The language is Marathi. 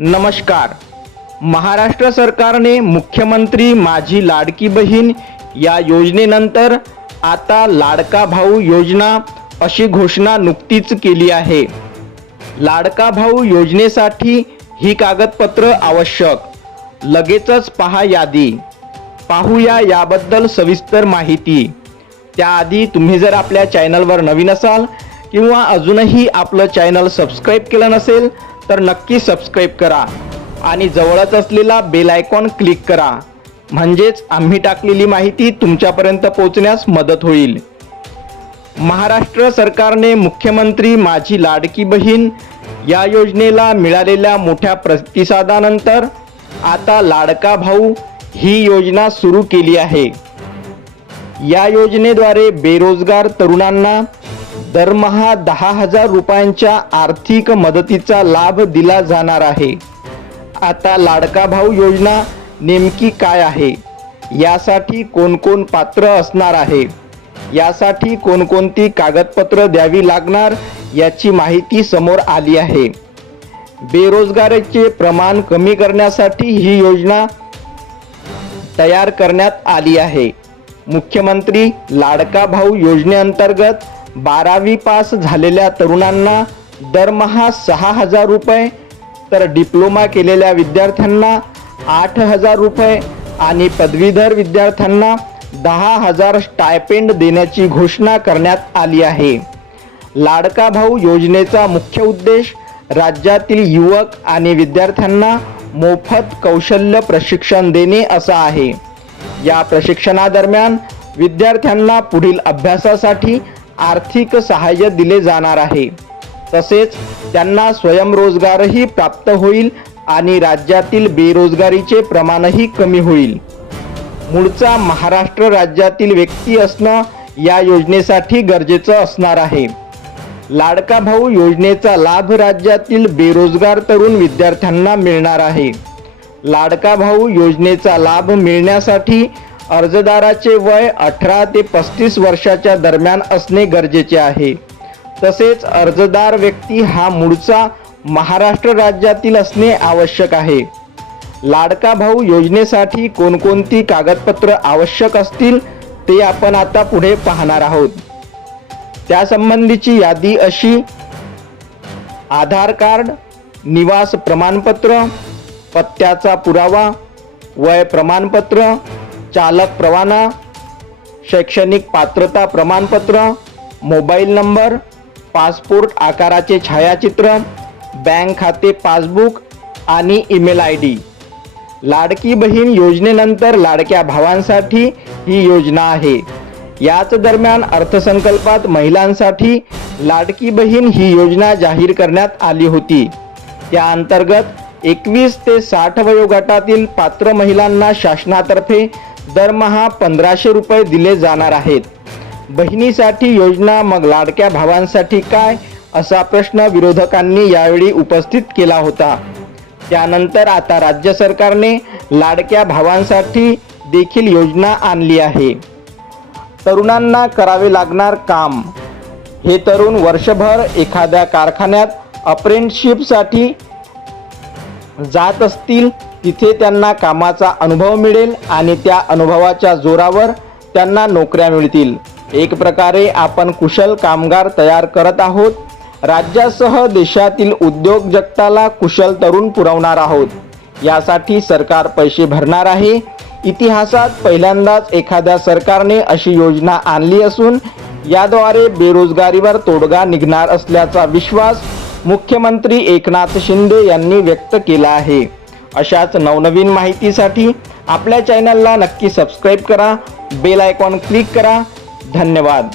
नमस्कार. महाराष्ट्र सरकारने मुख्यमंत्री माझी लाडकी बहीण या योजनेनंतर आता लाडका भाऊ योजना अशी घोषणा नुकतीच केली आहे. लाडका भाऊ योजनेसाठी ही कागदपत्र आवश्यक. लगेचच पहा यादी. पाहूया याबद्दल सविस्तर माहिती. त्याआधी तुम्ही जर आपल्या चॅनलवर नवीन असाल किंवा अजूनही आपलं चॅनल सबस्क्राईब केलं नसेल तर नक्की सबस्क्राईब करा. आणि जवळच असलेला बेल आयकॉन क्लिक करा. म्हणजेच आम्ही टाकलेली माहिती तुमच्यापर्यंत पोहोचण्यास मदत होईल. महाराष्ट्र सरकारने मुख्यमंत्री माझी लाडकी बहीण या योजनेला मिळालेल्या मोठ्या प्रतिसादानंतर आता लाडका भाऊ ही योजना सुरू केली आहे. या योजनेद्वारे बेरोजगार तरुणांना दरमहा दहा हजार रुपयांच्या आर्थिक मदतीचा लाभ दिला जाणार आहे. आता लाडका भाऊ योजना नेमकी काय आहे? यासाठी कोण कोण पात्र असणार आहे? यासाठी कोणकोणती कागदपत्र द्यावी लागणार याची माहिती समोर आली आहे. बेरोजगारीचे प्रमाण कमी करण्यासाठी ही योजना तयार करण्यात आली आहे. मुख्यमंत्री लाडका भाऊ योजनेअंतर्गत बारावी पास झालेल्या तरुणांना दरमहा सहा हजार रुपये तर डिप्लोमा केलेल्या विद्यार्थ्यांना आठ हजार रुपये आणि पदवीधर विद्यार्थ्यांना दहा हजार स्टायपेंड देण्याची घोषणा करण्यात आली आहे. लाडका भाऊ योजनेचा मुख्य उद्देश राज्यातील युवक आणि विद्यार्थ्यांना मोफत कौशल्य प्रशिक्षण देणे असा आहे. या प्रशिक्षणादरम्यान विद्यार्थ्यांना पुढील अभ्यासासाठी आर्थिक सहाय्य दिले जाणार आहे. तसेच त्यांना स्वयंरोजगारही प्राप्त होईल आणि राज्यातील बेरोजगारीचे प्रमाणही कमी होईल. मूळचा महाराष्ट्र राज्यातील व्यक्ती असणं या योजनेसाठी गरजेचं असणार आहे. लाडका भाऊ योजनेचा लाभ राज्यातील बेरोजगार तरुण विद्यार्थ्यांना मिळणार आहे. लाडका भाऊ योजनेचा लाभ मिळण्यासाठी अर्जदाराचे वय अठरा ते पस्तीस वर्षाच्या दरम्यान असणे गरजेचे आहे. तसेच अर्जदार व्यक्ती हा मूळचा महाराष्ट्र राज्यातील असणे आवश्यक आहे. लाडका भाऊ योजनेसाठी कोणकोणती कागदपत्र आवश्यक असतील ते आपण आता पुढे पाहणार आहोत. त्यासंबंधीची यादी अशी आधार कार्ड निवास प्रमाणपत्र पत्त्याचा पुरावा वय प्रमाणपत्र चालक परवाना शैक्षणिक पात्रता प्रमाणपत्र मोबाईल नंबर पासपोर्ट आकाराचे छायाचित्र बँक खाते पासबुक आणि email I D. Ladki Bahin योजनेनंतर लाडक्या भावांसाठी ही योजना आहे. याच दरम्यान अर्थसंकल्पात महिलांसाठी लाडकी बहीण ही योजना जाहीर करण्यात आली होती. त्या अंतर्गत एकवीस ते साठ वयोगटातील पात्र महिलांना शासनातर्फे दरमहा पंधराशे रुपये दिले जाणार आहेत. बहिणीसाठी योजना मग लाडक्या भावांसाठी काय? असा प्रश्न विरोधकांनी यावेळी उपस्थित केला होता. त्यानंतर आता राज्य सरकारने लाडक्या भावांसाठी देखील योजना आणली आहे. तरुणांना करावे लागणार काम. हे तरुण वर्षभर एखाद्या कारखान्यात अप्रेंटशिपसाठी जात असतील तिथे त्यांना कामाचा अनुभव मिळेल आणि त्या अनुभवाच्या जोरावर त्यांना नोकऱ्या मिळतील. एक प्रकारे आपण कुशल कामगार तयार करत आहोत. राज्यासह देशातील उद्योग जगताला कुशल तरुण पुरवणार आहोत. यासाठी सरकार पैसे भरणार आहे. इतिहासात पहिल्यांदाच एखाद्या सरकारने अशी योजना आणली असून याद्वारे बेरोजगारीवर तोडगा निघणार असल्याचा विश्वास मुख्यमंत्री एकनाथ शिंदे यांनी व्यक्त केला आहे. अशाच नवनवीन माहितीसाठी आपल्या चॅनलला नक्की सबस्क्राईब करा बेल आयकॉन क्लिक करा. धन्यवाद.